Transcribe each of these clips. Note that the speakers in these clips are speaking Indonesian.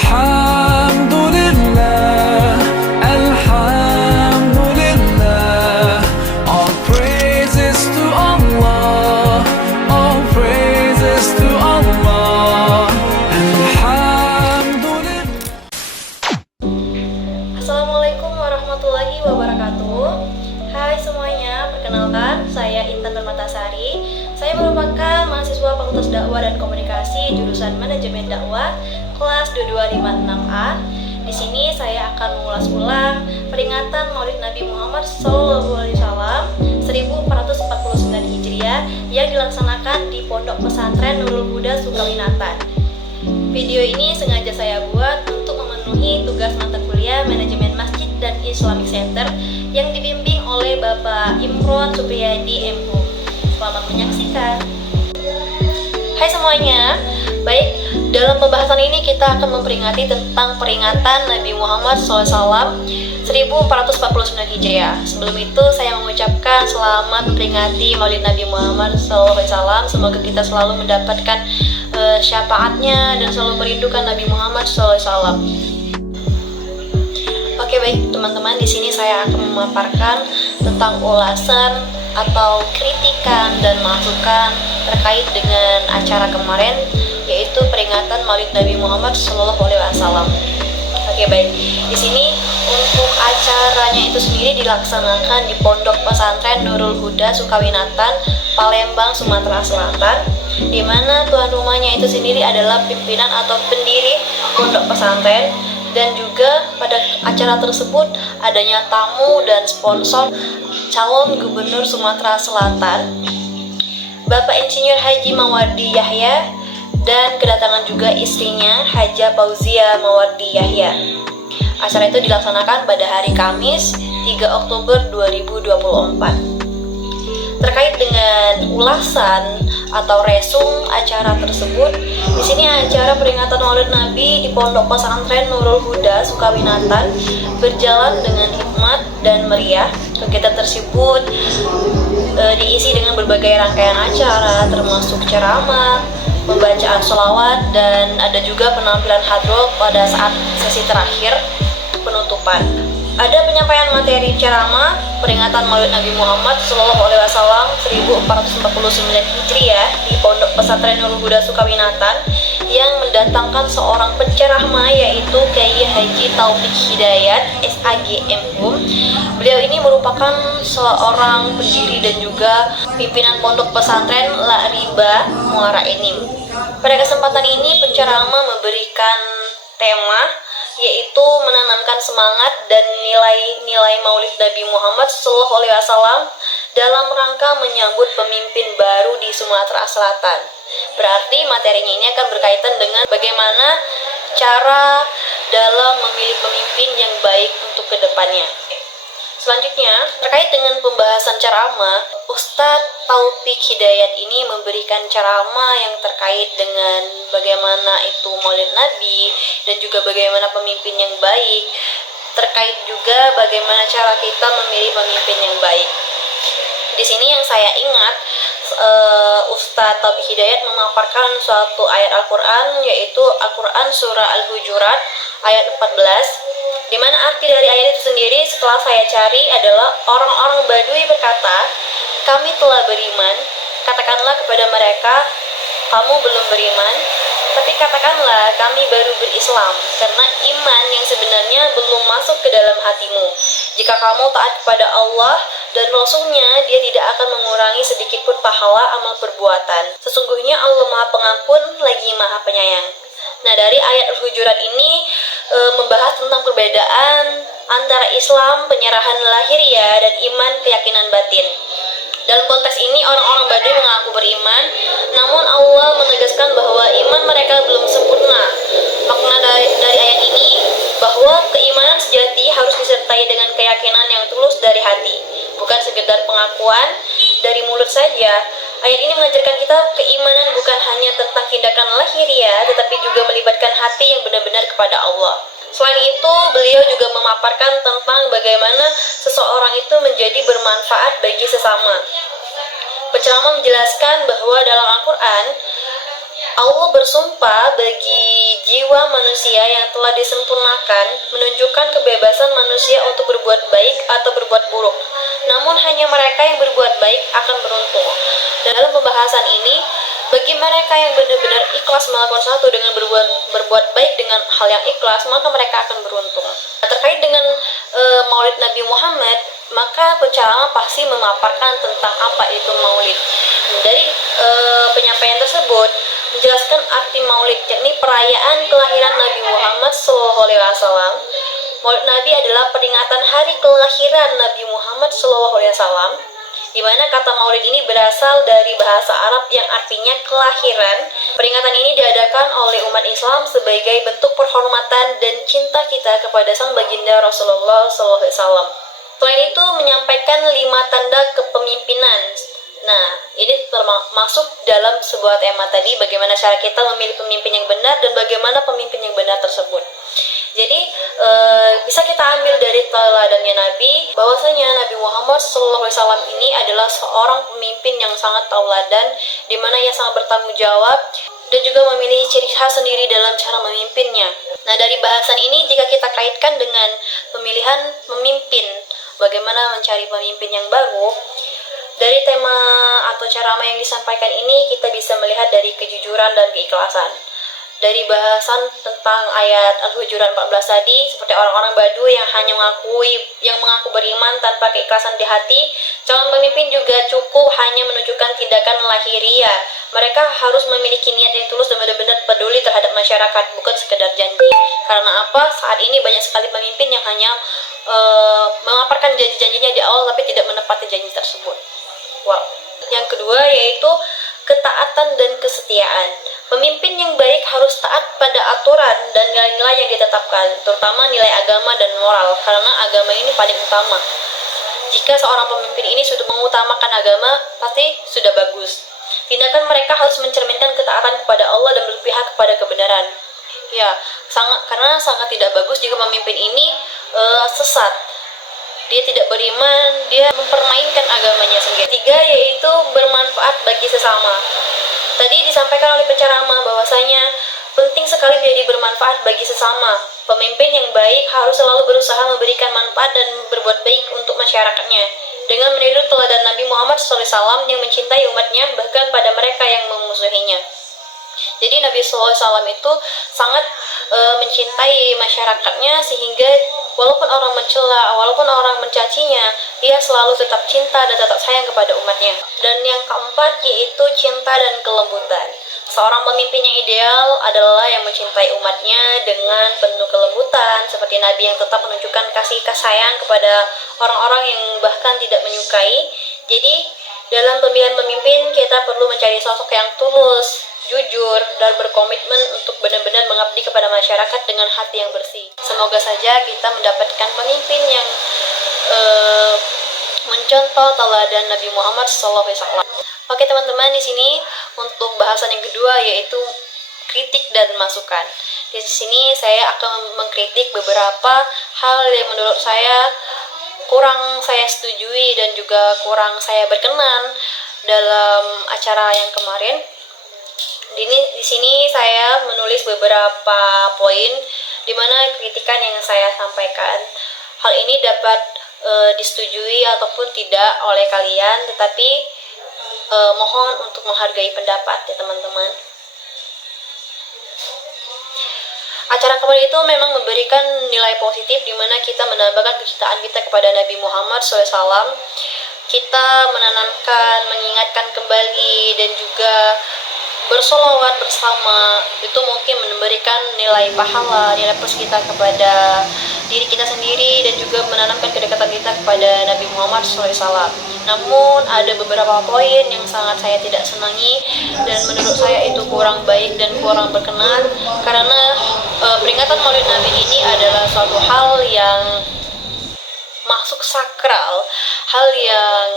Alhamdulillah, Alhamdulillah. All praises to Allah, all praises to Allah. Alhamdulillah. Assalamualaikum warahmatullahi wabarakatuh. Hai semuanya, perkenalkan saya Intan Permatasari. Saya merupakan mahasiswa Fakultas Dakwah dan Komunikasi jurusan Manajemen Dakwah kelas 2256A. Di sini saya akan mengulas ulang peringatan Maulid Nabi Muhammad SAW 1449 Hijriah yang dilaksanakan di Pondok Pesantren Nurul Huda Sukawinatan. Video ini sengaja saya buat untuk memenuhi tugas mata kuliah Manajemen Masjid dan Islamic Center yang dibimbing oleh Bapak Imron Supriyadi MHum. Selamat menyaksikan. Hai semuanya, baik, dalam pembahasan ini kita akan memperingati tentang peringatan Nabi Muhammad SAW 1449 Hijriah. Sebelum itu saya mengucapkan selamat memperingati Maulid Nabi Muhammad SAW. Semoga kita selalu mendapatkan syafaatnya dan selalu merindukan Nabi Muhammad SAW. Oke baik teman-teman, di sini saya akan memaparkan tentang ulasan atau kritikan dan masukan terkait dengan acara kemarin, yaitu peringatan Maulid Nabi Muhammad SAW. Oke baik, di sini untuk acaranya itu sendiri dilaksanakan di Pondok Pesantren Nurul Huda Sukawinatan, Palembang, Sumatera Selatan, di mana tuan rumahnya itu sendiri adalah pimpinan atau pendiri Pondok Pesantren. Dan juga pada acara tersebut adanya tamu dan sponsor calon gubernur Sumatera Selatan, Bapak Insinyur Haji Mawardi Yahya, dan kedatangan juga istrinya Haja Fauzia Mawardi Yahya. Acara itu dilaksanakan pada hari Kamis 3 Oktober 2024. Terkait dengan ulasan atau resum acara tersebut, di sini acara peringatan Maulid Nabi di Pondok Pesantren Nurul Huda Sukawinatan berjalan dengan hikmat dan meriah. Kegiatan tersebut diisi dengan berbagai rangkaian acara, termasuk ceramah, pembacaan sholawat, dan ada juga penampilan hadroh pada saat sesi terakhir penutupan. Ada penyampaian materi ceramah peringatan Maulid Nabi Muhammad SAW 1449 Hijriah di Pondok Pesantren Nurul Huda Sukawinatan yang mendatangkan seorang penceramah, yaitu Kiai Haji Taufik Hidayat SAG MHum. Beliau ini merupakan seorang pendiri dan juga pimpinan Pondok Pesantren La Riba Muara Enim. Pada kesempatan ini penceramah memberikan tema, yaitu menanamkan semangat dan nilai-nilai Maulid Nabi Muhammad SAW dalam rangka menyambut pemimpin baru di Sumatera Selatan. Berarti materinya ini akan berkaitan dengan bagaimana cara dalam memilih pemimpin yang baik untuk kedepannya. Selanjutnya, terkait dengan pembahasan ceramah, Ustadz Taufik Hidayat ini memberikan ceramah yang terkait dengan bagaimana itu Maulid Nabi dan juga bagaimana pemimpin yang baik, terkait juga bagaimana cara kita memilih pemimpin yang baik. Di sini yang saya ingat, Ustadz Taufik Hidayat memaparkan suatu ayat Al-Quran, yaitu Al-Quran Surah Al-Hujurat ayat 14, di mana arti dari ayat itu sendiri setelah saya cari adalah orang-orang Badui berkata, kami telah beriman, katakanlah kepada mereka, kamu belum beriman, tapi katakanlah kami baru berislam, karena iman yang sebenarnya belum masuk ke dalam hatimu. Jika kamu taat kepada Allah dan Rasul-Nya, dia tidak akan mengurangi sedikit pun pahala amal perbuatan. Sesungguhnya Allah Maha Pengampun lagi Maha Penyayang. Nah, dari ayat Al-Hujurat ini membahas tentang perbedaan antara Islam, penyerahan lahiriah, dan iman, keyakinan batin. Dalam konteks ini, orang-orang Badui mengaku beriman, namun Allah menegaskan bahwa iman mereka belum sempurna. Makna dari ayat ini bahwa keimanan sejati harus disertai dengan keyakinan yang tulus dari hati, bukan sekedar pengakuan dari mulut saja. Ayat ini mengajarkan kita keimanan bukan hanya tentang tindakan lahiriah, tetapi juga melibatkan hati yang benar-benar kepada Allah. Selain itu, beliau juga memaparkan tentang bagaimana seseorang itu menjadi bermanfaat bagi sesama. Penceramah menjelaskan bahwa dalam Al-Quran, Allah bersumpah bagi Jiwa manusia yang telah disempurnakan menunjukkan kebebasan manusia untuk berbuat baik atau berbuat buruk. Namun hanya mereka yang berbuat baik akan beruntung. Dan dalam pembahasan ini, bagi mereka yang benar-benar ikhlas melakukan sesuatu dengan berbuat baik dengan hal yang ikhlas, maka mereka akan beruntung. Nah, terkait dengan Maulid Nabi Muhammad, maka penceramah pasti memaparkan tentang apa itu Maulid. Dari penyampaian tersebut menjelaskan arti Maulid, yakni perayaan kelahiran Nabi Muhammad SAW. Maulid Nabi adalah peringatan hari kelahiran Nabi Muhammad SAW, di mana kata Maulid ini berasal dari bahasa Arab yang artinya kelahiran. Peringatan ini diadakan oleh umat Islam sebagai bentuk penghormatan dan cinta kita kepada sang baginda Rasulullah SAW. Selain itu menyampaikan 5 tanda kepemimpinan. Nah, ini termasuk dalam sebuah tema tadi, bagaimana cara kita memilih pemimpin yang benar dan bagaimana pemimpin yang benar tersebut. Jadi bisa kita ambil dari teladannya Nabi, bahwasanya Nabi Muhammad SAW ini adalah seorang pemimpin yang sangat tauladan, di mana ia sangat bertanggung jawab dan juga memiliki ciri khas sendiri dalam cara memimpinnya. Nah, dari bahasan ini jika kita kaitkan dengan pemilihan pemimpin, bagaimana mencari pemimpin yang baru, dari tema atau ceramah yang disampaikan ini kita bisa melihat dari kejujuran dan keikhlasan. Dari bahasan tentang ayat Al-Hujurat 14 tadi, seperti orang-orang Badu yang hanya mengaku beriman tanpa keikhlasan di hati, calon pemimpin juga cukup hanya menunjukkan tindakan lahiriah. Mereka harus memiliki niat yang tulus dan benar-benar peduli terhadap masyarakat, bukan sekedar janji. Karena apa? Saat ini banyak sekali pemimpin yang hanya mengaparkan janji-janjinya di awal tapi tidak menepati janji tersebut. Wow. Yang kedua yaitu ketaatan dan kesetiaan. Pemimpin yang baik harus taat pada aturan dan nilai-nilai yang ditetapkan, terutama nilai agama dan moral, karena agama ini paling utama. Jika seorang pemimpin ini sudah mengutamakan agama, pasti sudah bagus. Tindakan mereka harus mencerminkan ketaatan kepada Allah dan berpihak kepada kebenaran. Ya, karena sangat tidak bagus jika pemimpin ini sesat. Dia tidak beriman, dia mempermainkan agamanya sendiri. Ketiga yaitu bermanfaat bagi sesama. Tadi disampaikan oleh penceramah bahwasanya penting sekali menjadi bermanfaat bagi sesama. Pemimpin yang baik harus selalu berusaha memberikan manfaat dan berbuat baik untuk masyarakatnya, dengan meniru teladan Nabi Muhammad SAW yang mencintai umatnya bahkan pada mereka yang memusuhinya. Jadi Nabi SAW itu sangat mencintai masyarakatnya, sehingga walaupun orang mencela, walaupun orang mencacinya, dia selalu tetap cinta dan tetap sayang kepada umatnya. Dan yang keempat yaitu cinta dan kelembutan. Seorang pemimpin yang ideal adalah yang mencintai umatnya dengan penuh kelembutan, seperti Nabi yang tetap menunjukkan kasih sayang kepada orang-orang yang bahkan tidak menyukai. Jadi dalam pemilihan pemimpin kita perlu mencari sosok yang tulus, jujur, dan berkomitmen untuk benar-benar mengabdi kepada masyarakat dengan hati yang bersih. Semoga saja kita mendapatkan pemimpin yang mencontoh teladan Nabi Muhammad SAW. Oke teman-teman, di sini untuk bahasan yang kedua yaitu kritik dan masukan. Di sini saya akan mengkritik beberapa hal yang menurut saya kurang saya setujui dan juga kurang saya berkenan dalam acara yang kemarin. Di sini saya menulis beberapa poin di mana kritikan yang saya sampaikan. Hal ini dapat disetujui ataupun tidak oleh kalian, tetapi mohon untuk menghargai pendapat ya teman-teman. Acara kemarin itu memang memberikan nilai positif di mana kita menambahkan kecintaan kita kepada Nabi Muhammad SAW. Kita menanamkan, mengingatkan kembali dan juga bersolawat bersama, itu mungkin memberikan nilai pahala, nilai plus kita kepada diri kita sendiri dan juga menanamkan kedekatan kita kepada Nabi Muhammad SAW. Namun ada beberapa poin yang sangat saya tidak senangi dan menurut saya itu kurang baik dan kurang berkenan, karena peringatan Maulid Nabi ini adalah suatu hal yang masuk sakral, hal yang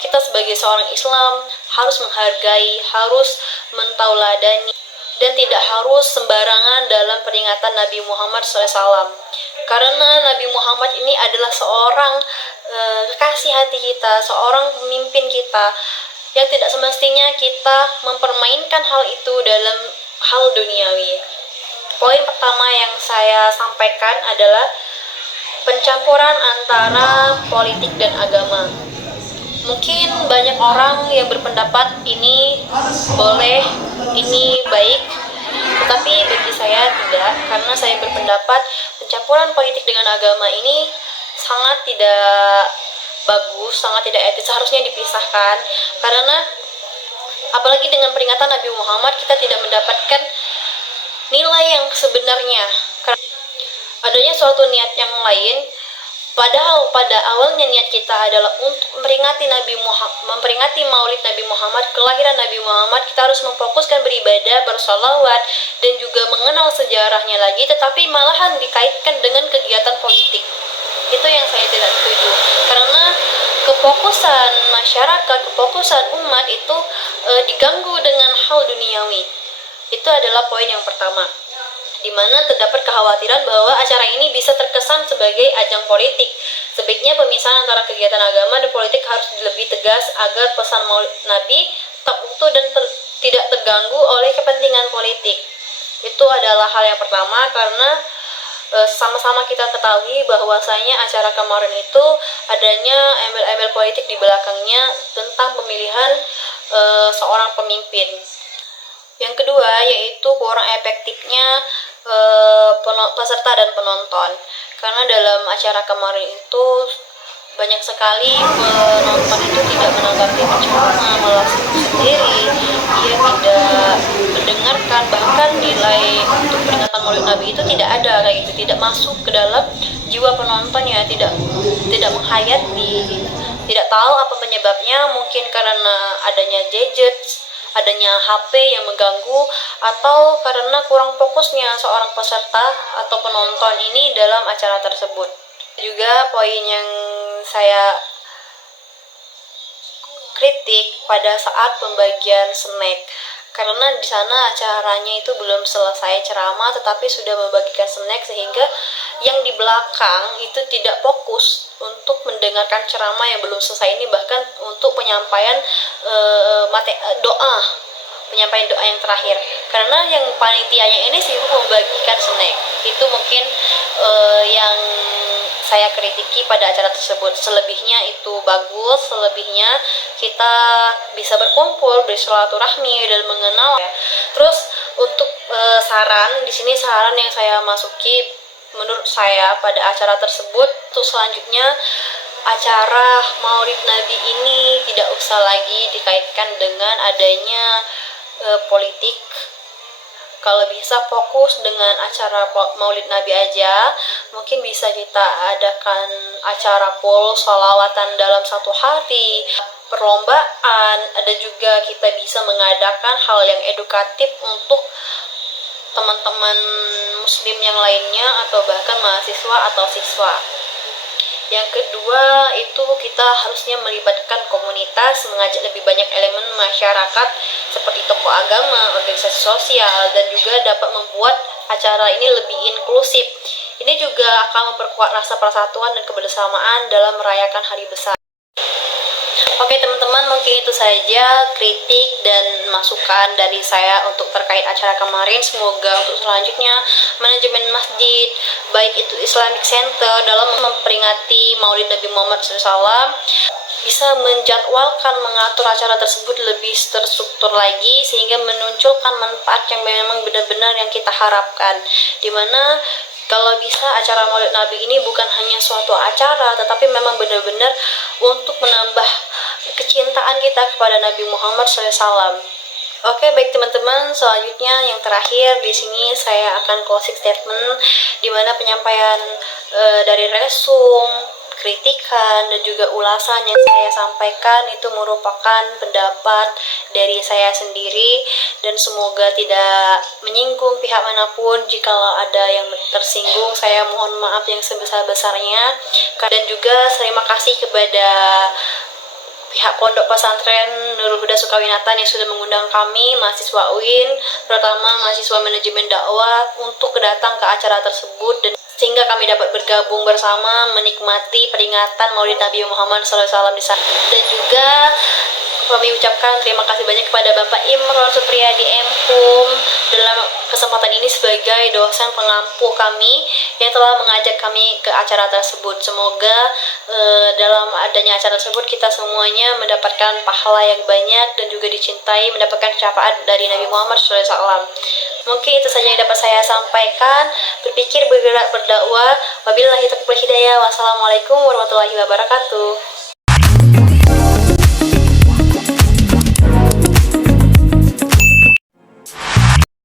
kita sebagai seorang Islam harus menghargai, harus mentauladani, dan tidak harus sembarangan dalam peringatan Nabi Muhammad SAW. Karena Nabi Muhammad ini adalah seorang kekasih hati kita, seorang pemimpin kita, yang tidak semestinya kita mempermainkan hal itu dalam hal duniawi. Poin pertama yang saya sampaikan adalah pencampuran antara politik dan agama. Mungkin banyak orang yang berpendapat ini boleh, ini baik, tetapi bagi saya tidak, karena saya berpendapat pencampuran politik dengan agama ini sangat tidak bagus, sangat tidak etis, seharusnya dipisahkan. Karena apalagi dengan peringatan Nabi Muhammad, kita tidak mendapatkan nilai yang sebenarnya. Karena adanya suatu niat yang lain, padahal pada awalnya niat kita adalah untuk memperingati Maulid Nabi Muhammad, kelahiran Nabi Muhammad. Kita harus memfokuskan beribadah, bersolawat, dan juga mengenal sejarahnya lagi, tetapi malahan dikaitkan dengan kegiatan politik. Itu yang saya tidak setuju, karena kefokusan masyarakat, kefokusan umat itu diganggu dengan hal duniawi. Itu adalah poin yang pertama, di mana terdapat kekhawatiran bahwa acara ini bisa terkesan sebagai ajang politik. Sebaiknya pemisahan antara kegiatan agama dan politik harus lebih tegas agar pesan Maulid Nabi tetap utuh dan tidak terganggu oleh kepentingan politik. Itu adalah hal yang pertama, karena sama-sama kita ketahui bahwasanya acara kemarin itu adanya embel-embel politik di belakangnya tentang pemilihan seorang pemimpin. Yang kedua yaitu kurang efektifnya peserta dan penonton, karena dalam acara kemarin itu banyak sekali penonton itu tidak menanggapi ceramah, malah sendiri, dia tidak mendengarkan, bahkan nilai untuk peringatan Maulid Nabi itu tidak ada, kayak gitu, tidak masuk ke dalam jiwa penontonnya, tidak menghayati, tidak tahu apa penyebabnya. Mungkin karena adanya gadget, adanya HP yang mengganggu, atau karena kurang fokusnya seorang peserta atau penonton ini dalam acara tersebut. Juga poin yang saya kritik pada saat pembagian snack, karena di sana acaranya itu belum selesai ceramah tetapi sudah membagikan snack, sehingga yang di belakang itu tidak fokus untuk mendengarkan ceramah yang belum selesai ini, bahkan untuk penyampaian penyampaian doa yang terakhir, karena yang panitianya ini sibuk membagikan snack. Itu mungkin yang saya kritiki pada acara tersebut. Selebihnya itu bagus, selebihnya kita bisa berkumpul, bersilaturahmi dan mengenal. Terus untuk saran di sini, saran yang saya masuki menurut saya pada acara tersebut, untuk selanjutnya acara Maulid Nabi ini tidak usah lagi dikaitkan dengan adanya politik. Kalau bisa fokus dengan acara Maulid Nabi aja. Mungkin bisa kita adakan acara full sholawatan dalam satu hari, perlombaan, ada juga kita bisa mengadakan hal yang edukatif untuk teman-teman muslim yang lainnya, atau bahkan mahasiswa atau siswa. Yang kedua itu kita harusnya melibatkan komunitas, mengajak lebih banyak elemen masyarakat seperti tokoh agama, organisasi sosial, dan juga dapat membuat acara ini lebih inklusif. Ini juga akan memperkuat rasa persatuan dan kebersamaan dalam merayakan hari besar. Oke teman-teman, mungkin itu saja kritik dan masukan dari saya untuk terkait acara kemarin. Semoga untuk selanjutnya manajemen masjid, baik itu Islamic Center, dalam memperingati Maulid Nabi Muhammad SAW bisa menjadwalkan, mengatur acara tersebut lebih terstruktur lagi, sehingga menunjukkan manfaat yang memang benar-benar yang kita harapkan, dimana kalau bisa acara Maulid Nabi ini bukan hanya suatu acara, tetapi memang benar-benar untuk menambah kecintaan kita kepada Nabi Muhammad SAW. Oke, baik teman-teman, selanjutnya yang terakhir di sini saya akan closing statement, di mana penyampaian dari resum, kritikan, dan juga ulasan yang saya sampaikan itu merupakan pendapat dari saya sendiri, dan semoga tidak menyinggung pihak manapun. Jikalau ada yang tersinggung, saya mohon maaf yang sebesar-besarnya. Dan juga terima kasih kepada pihak Pondok Pesantren Nurul Huda Sukawinatan yang sudah mengundang kami, mahasiswa UIN, terutama mahasiswa manajemen dakwah, untuk datang ke acara tersebut, dan sehingga kami dapat bergabung bersama menikmati peringatan Maulid Nabi Muhammad SAW di sana. Dan juga Kami ucapkan terima kasih banyak kepada Bapak Imron Supriyadi M.Hum dalam kesempatan ini sebagai dosen pengampu kami yang telah mengajak kami ke acara tersebut. Semoga dalam adanya acara tersebut kita semuanya mendapatkan pahala yang banyak dan juga dicintai, mendapatkan syafaat dari Nabi Muhammad SAW. Mungkin itu saja yang dapat saya sampaikan. Berpikir, bergerak, berdakwah. Wabillahi taufiq wal hidayah. Wassalamualaikum warahmatullahi wabarakatuh.